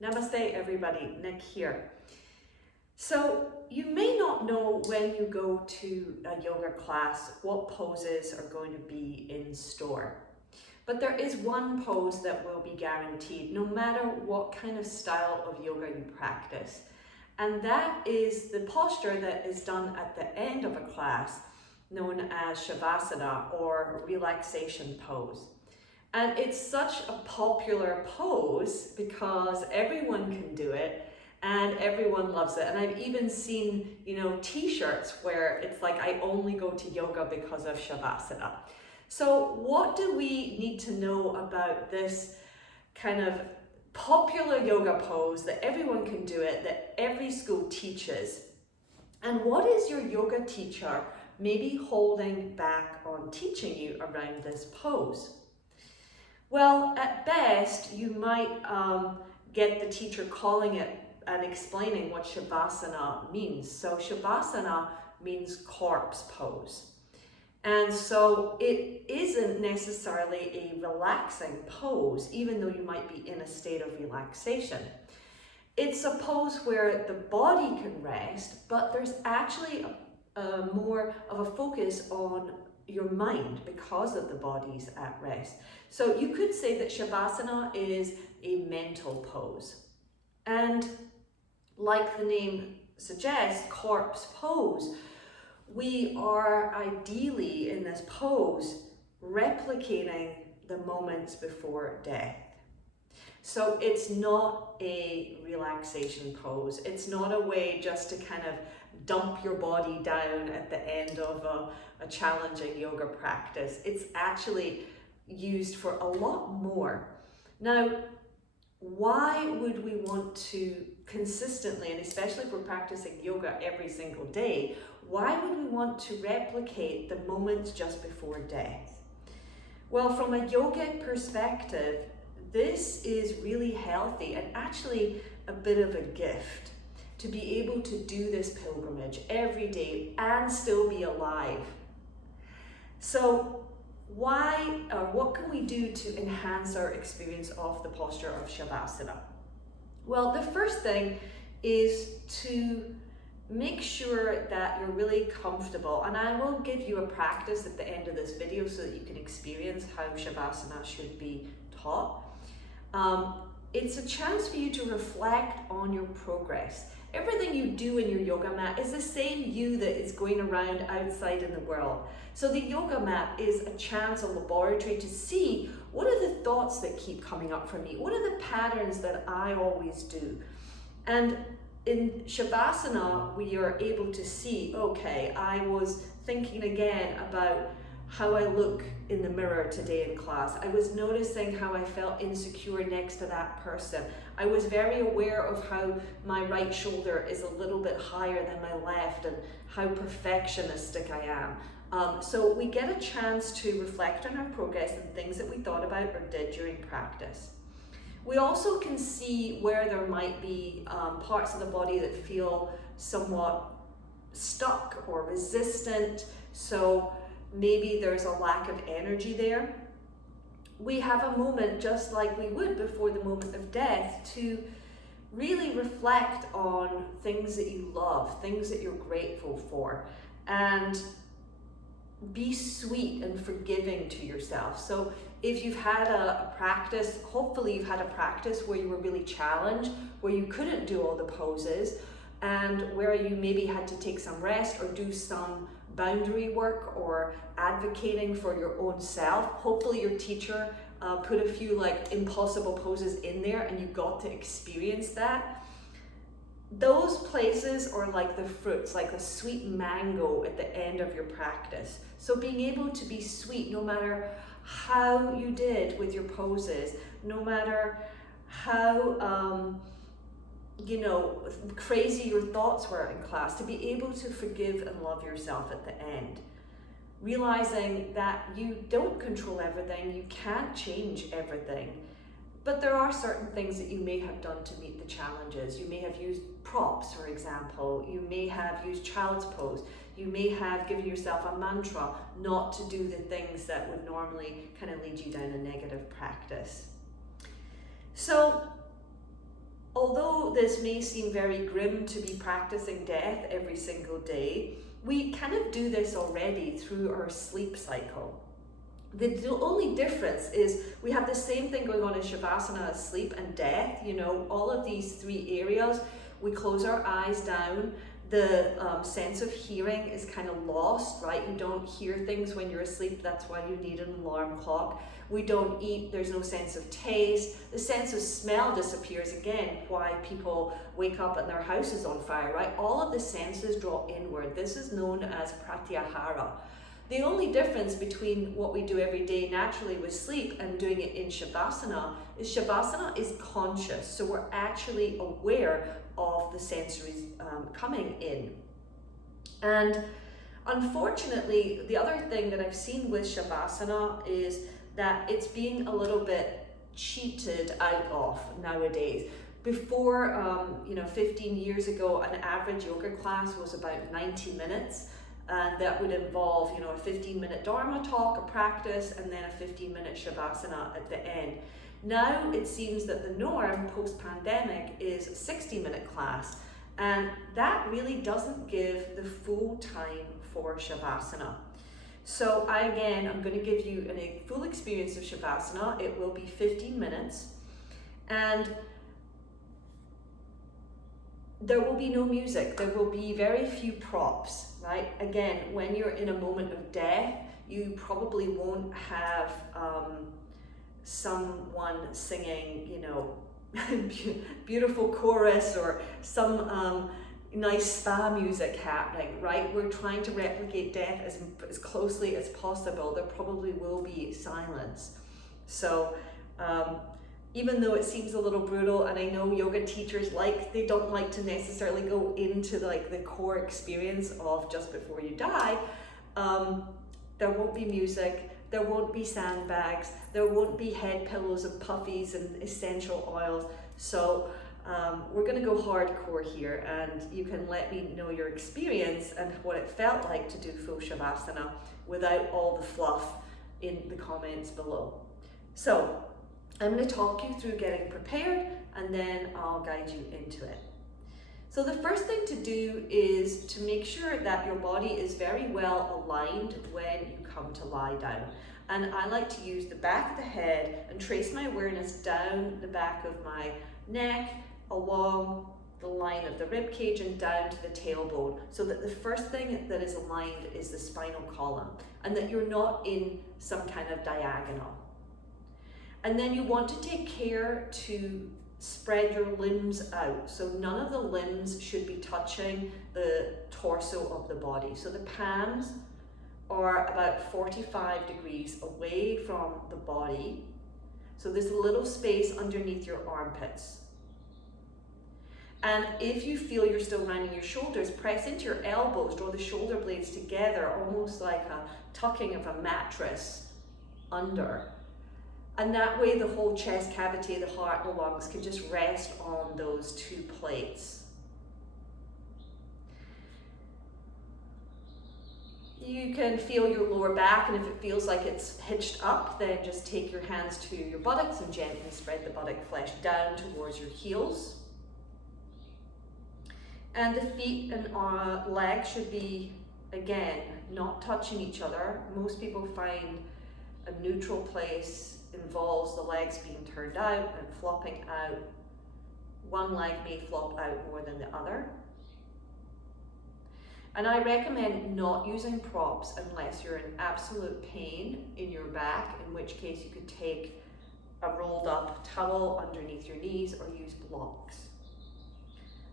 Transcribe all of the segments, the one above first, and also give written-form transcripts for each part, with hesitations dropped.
Namaste everybody, Nick here. So you may not know when you go to a yoga class what poses are going to be in store. But there is one pose that will be guaranteed no matter what kind of style of yoga you practice. And that is the posture that is done at the end of a class known as Savasana or relaxation pose. And it's such a popular pose because everyone can do it and everyone loves it. And I've even seen, t-shirts where it's like, I only go to yoga because of Savasana. So what do we need to know about this kind of popular yoga pose that everyone can do it, that every school teaches? And what is your yoga teacher maybe holding back on teaching you around this pose? Well, at best, you might get the teacher calling it and explaining what Savasana means. So Savasana means corpse pose. And so it isn't necessarily a relaxing pose, even though you might be in a state of relaxation. It's a pose where the body can rest, but there's actually more of a focus on your mind because of the body's at rest. So you could say that Savasana is a mental pose. And like the name suggests, corpse pose, we are ideally in this pose replicating the moments before death. So it's not a relaxation pose. It's not a way just to kind of dump your body down at the end of a challenging yoga practice. It's actually used for a lot more. Now, why would we want to consistently, and especially if we're practicing yoga every single day, why would we want to replicate the moments just before death? Well, from a yogic perspective, this is really healthy and actually a bit of a gift to be able to do this pilgrimage every day and still be alive. So what can we do to enhance our experience of the posture of Savasana? Well, the first thing is to make sure that you're really comfortable, and I will give you a practice at the end of this video so that you can experience how Savasana should be taught. It's a chance for you to reflect on your progress. Everything you do in your yoga mat is the same you that is going around outside in the world. So the yoga mat is a chance, a laboratory to see what are the thoughts that keep coming up for me? What are the patterns that I always do? And in Savasana, we are able to see, okay, I was thinking again about how I look in the mirror today in class. I was noticing how I felt insecure next to that person. I was very aware of how my right shoulder is a little bit higher than my left and how perfectionistic I am. So we get a chance to reflect on our progress and things that we thought about or did during practice. We also can see where there might be parts of the body that feel somewhat stuck or resistant. So maybe there's a lack of energy there. We have a moment, just like we would before the moment of death, to really reflect on things that you love, things that you're grateful for, and be sweet and forgiving to yourself. So if you've had a practice, hopefully you've had a practice where you were really challenged, where you couldn't do all the poses, and where you maybe had to take some rest or do some boundary work or advocating for your own self. Hopefully your teacher put a few impossible poses in there and you got to experience that. Those places are like the fruits, like the sweet mango at the end of your practice. So being able to be sweet no matter how you did with your poses, no matter how crazy your thoughts were in class, to be able to forgive and love yourself at the end. Realizing that you don't control everything, you can't change everything, but there are certain things that you may have done to meet the challenges. You may have used props, for example. You may have used child's pose. You may have given yourself a mantra not to do the things that would normally kind of lead you down a negative practice. So although this may seem very grim to be practicing death every single day, we kind of do this already through our sleep cycle. The only difference is we have the same thing going on in Savasana as sleep and death. You know, all of these three areas, we close our eyes down. The sense of hearing is kind of lost, right? You don't hear things when you're asleep. That's why you need an alarm clock. We don't eat. There's no sense of taste. The sense of smell disappears again. Why people wake up and their house is on fire, right? All of the senses draw inward. This is known as pratyahara. The only difference between what we do every day naturally with sleep and doing it in Savasana is conscious. So we're actually aware of the sensories coming in. And unfortunately, the other thing that I've seen with Savasana is that it's being a little bit cheated out of nowadays. Before, 15 years ago, an average yoga class was about 90 minutes. And that would involve, a 15-minute Dharma talk, a practice, and then a 15-minute Savasana at the end. Now it seems that the norm post-pandemic is a 60-minute class, and that really doesn't give the full time for Savasana. So I'm going to give you a full experience of Savasana. It will be 15 minutes, and there will be no music. There will be very few props, right? Again, when you're in a moment of death, you probably won't have someone singing, beautiful chorus or some nice spa music happening, right? We're trying to replicate death as closely as possible. There probably will be silence. So, even though it seems a little brutal, and I know yoga teachers they don't like to necessarily go into the core experience of just before you die, there won't be music, there won't be sandbags, there won't be head pillows and puffies and essential oils. So we're going to go hardcore here, and you can let me know your experience and what it felt like to do full Savasana without all the fluff in the comments below. So I'm going to talk you through getting prepared, and then I'll guide you into it. So the first thing to do is to make sure that your body is very well aligned when you come to lie down. And I like to use the back of the head and trace my awareness down the back of my neck, along the line of the rib cage and down to the tailbone, so that the first thing that is aligned is the spinal column, and that you're not in some kind of diagonal. And then you want to take care to spread your limbs out. So none of the limbs should be touching the torso of the body. So the palms are about 45 degrees away from the body. So there's a little space underneath your armpits. And if you feel you're still landing your shoulders, press into your elbows, draw the shoulder blades together, almost like a tucking of a mattress under. And that way the whole chest cavity, the heart, the lungs can just rest on those two plates. You can feel your lower back, and if it feels like it's hitched up, then just take your hands to your buttocks and gently spread the buttock flesh down towards your heels. And the feet and legs should be, again, not touching each other. Most people find a neutral place involves the legs being turned out and flopping out. One leg may flop out more than the other. And I recommend not using props unless you're in absolute pain in your back, in which case you could take a rolled up towel underneath your knees or use blocks.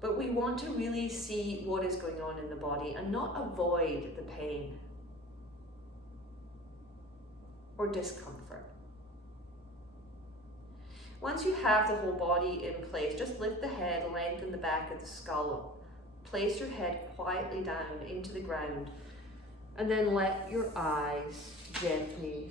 But we want to really see what is going on in the body and not avoid the pain or discomfort. Once you have the whole body in place, just lift the head, lengthen the back of the skull. Place your head quietly down into the ground, and then let your eyes gently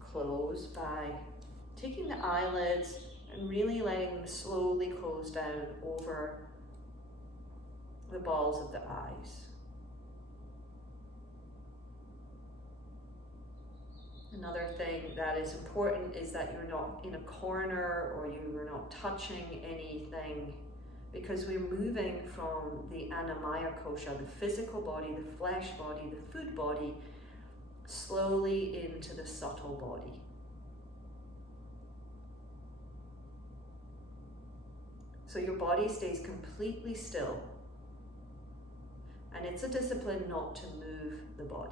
close by taking the eyelids and really letting them slowly close down over the balls of the eyes. Another thing that is important is that you're not in a corner or you're not touching anything, because we're moving from the Annamaya kosha, the physical body, the flesh body, the food body, slowly into the subtle body. So your body stays completely still. And it's a discipline not to move the body.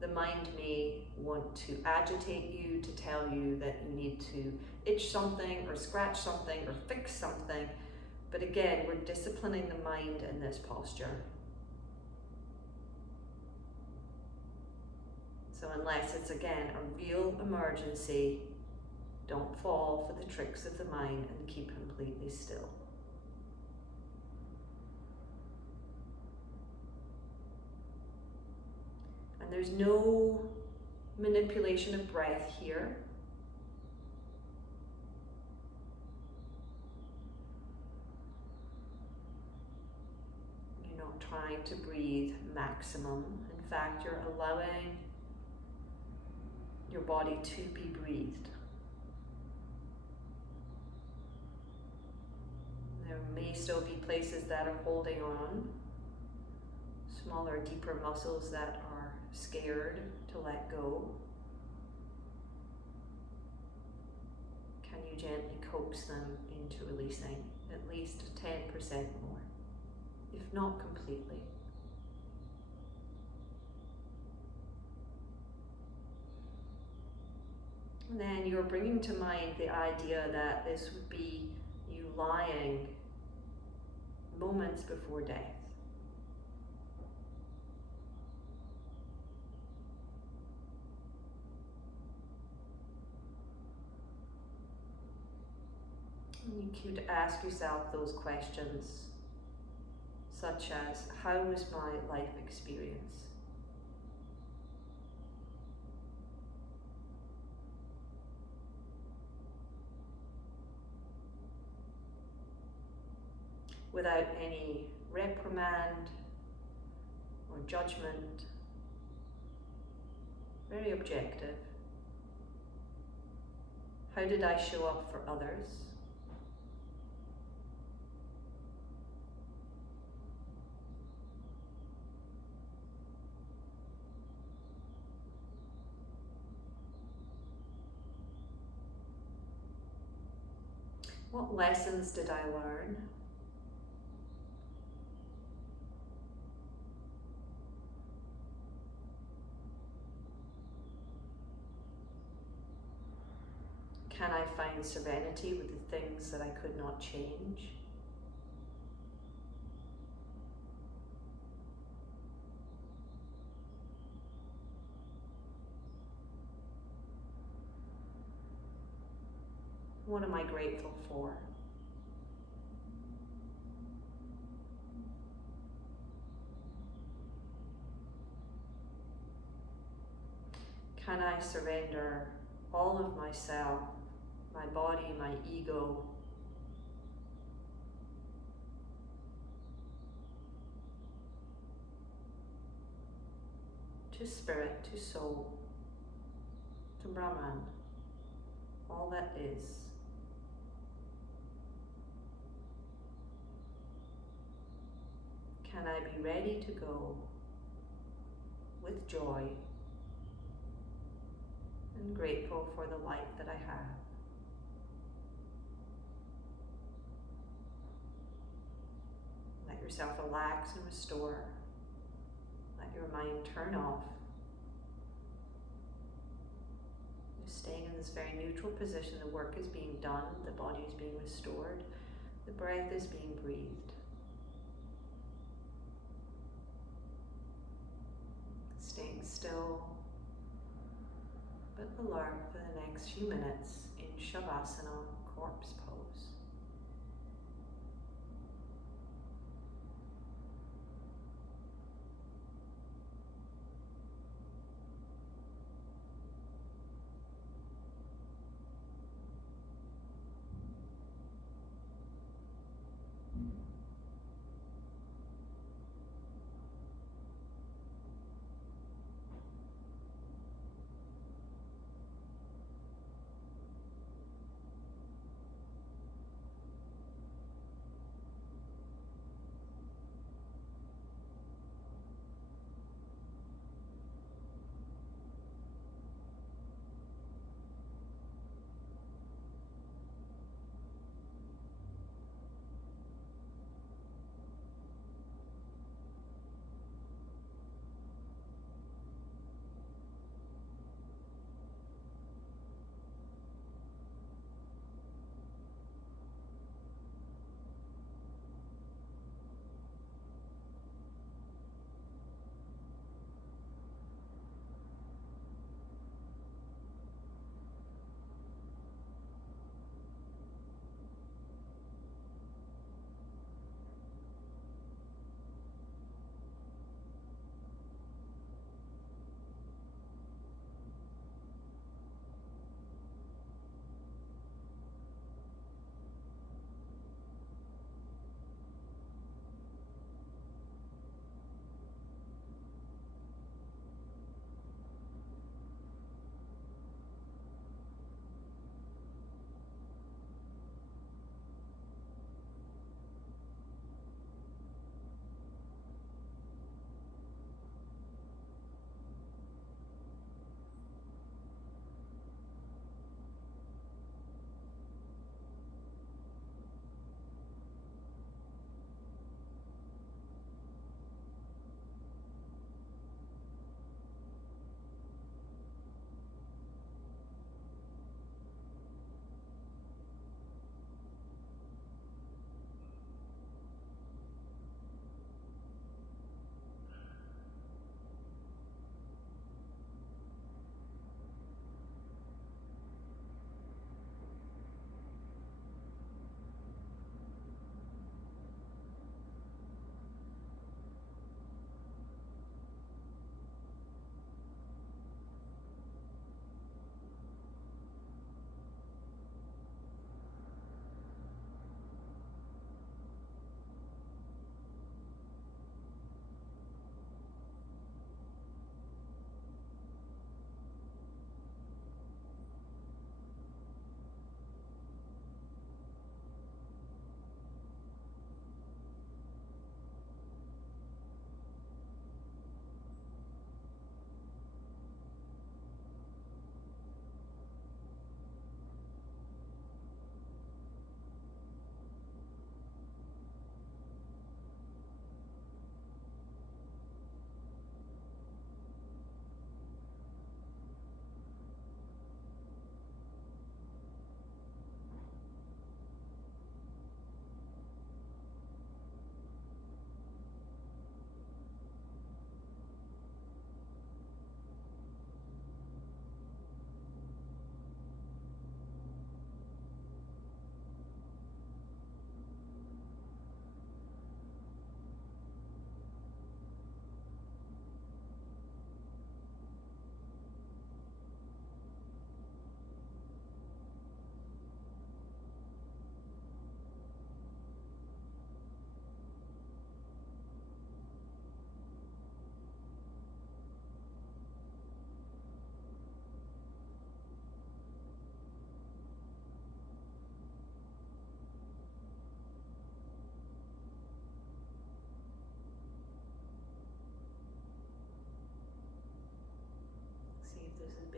The mind may want to agitate you, to tell you that you need to itch something or scratch something or fix something. But again, we're disciplining the mind in this posture. So unless it's again a real emergency, don't fall for the tricks of the mind and keep completely still. And there's no manipulation of breath here. You're not trying to breathe maximum. In fact, you're allowing your body to be breathed. There may still be places that are holding on, smaller, deeper muscles that are scared to let go. Can you gently coax them into releasing at least 10% more, if not completely? And then you're bringing to mind the idea that this would be you lying moments before death. And you could ask yourself those questions, such as, how was my life experience? Without any reprimand or judgment, very objective. How did I show up for others? What lessons did I learn? Can I find serenity with the things that I could not change? What am I grateful for? Can I surrender all of myself, my body, my ego, to spirit, to soul, to Brahman, all that is? Can I be ready to go with joy and grateful for the life that I have? Let yourself relax and restore. Let your mind turn off. You're staying in this very neutral position. The work is being done, the body is being restored, the breath is being breathed. Staying still but alert for the next few minutes in Savasana, corpse pose.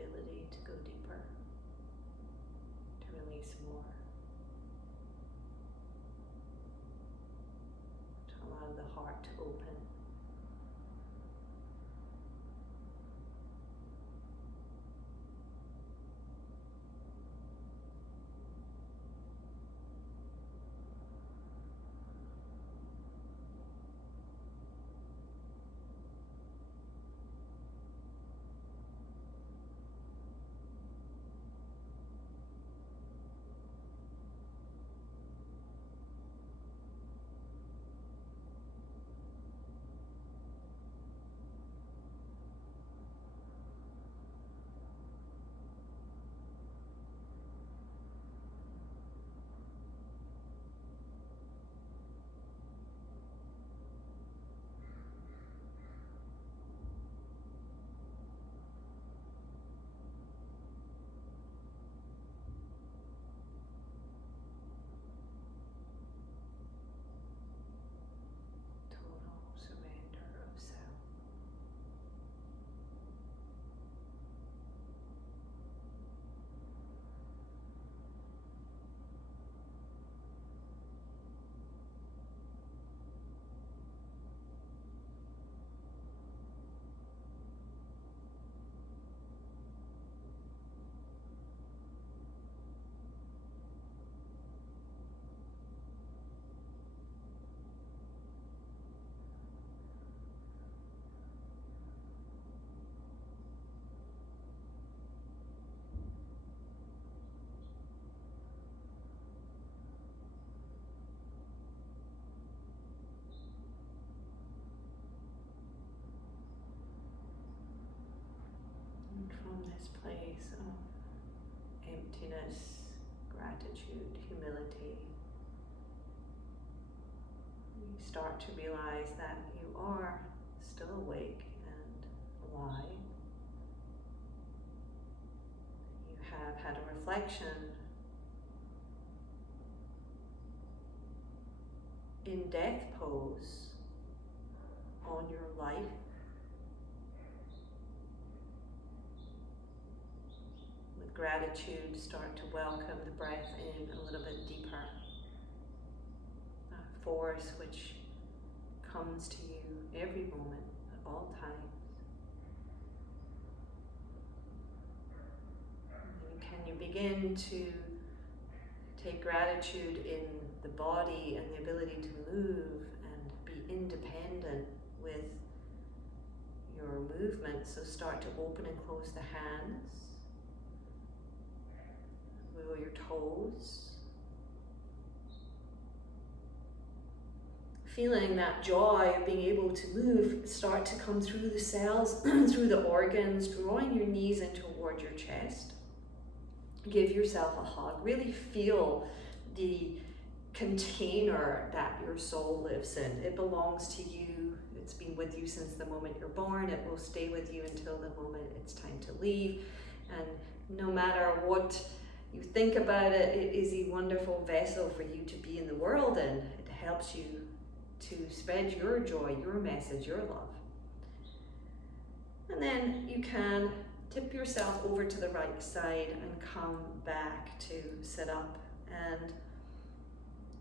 ability to go deeper, to release more, to allow the heart to open. Surrender of self. From this place of emptiness, gratitude, humility, you start to realize that you are still awake and alive. You have had a reflection in death pose on your life. Gratitude, start to welcome the breath in a little bit deeper. A force which comes to you every moment, at all times. And can you begin to take gratitude in the body and the ability to move and be independent with your movement? So start to open and close the hands. Wiggle your toes. Feeling that joy of being able to move start to come through the cells, through the organs, drawing your knees in toward your chest. Give yourself a hug. Really feel the container that your soul lives in. It belongs to you. It's been with you since the moment you're born. It will stay with you until the moment it's time to leave. And no matter what you think about it, it is a wonderful vessel for you to be in the world in. It helps you to spread your joy, your message, your love. And then you can tip yourself over to the right side and come back to sit up. And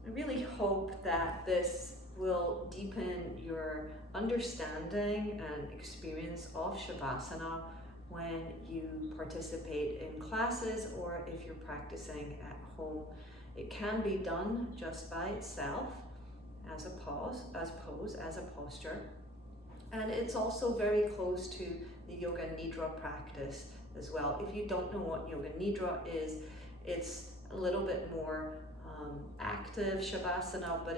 I really hope that this will deepen your understanding and experience of Savasana when you participate in classes or if you're practicing at home. It can be done just by itself as a pose, as a posture. And it's also very close to the Yoga Nidra practice as well. If you don't know what Yoga Nidra is, it's a little bit more active Shavasana, but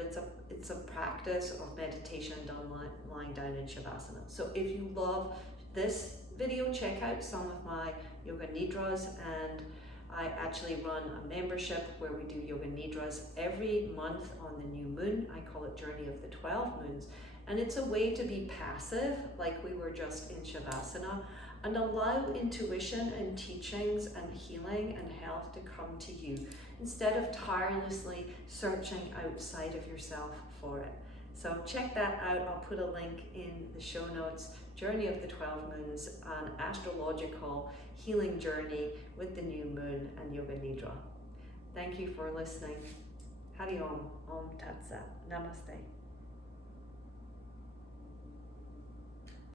it's a practice of meditation done lying down in Shavasana. So if you love this video, check out some of my Yoga Nidras, and I actually run a membership where we do Yoga Nidras every month on the new moon. I call it Journey of the 12 Moons, and it's a way to be passive, like we were just in Shavasana, and allow intuition and teachings and healing and health to come to you instead of tirelessly searching outside of yourself for it. So check that out. I'll put a link in the show notes. Journey of the 12 Moons, an astrological healing journey with the new moon and Yoga Nidra. Thank you for listening. Hari Om, Om Tat Sat, Namaste.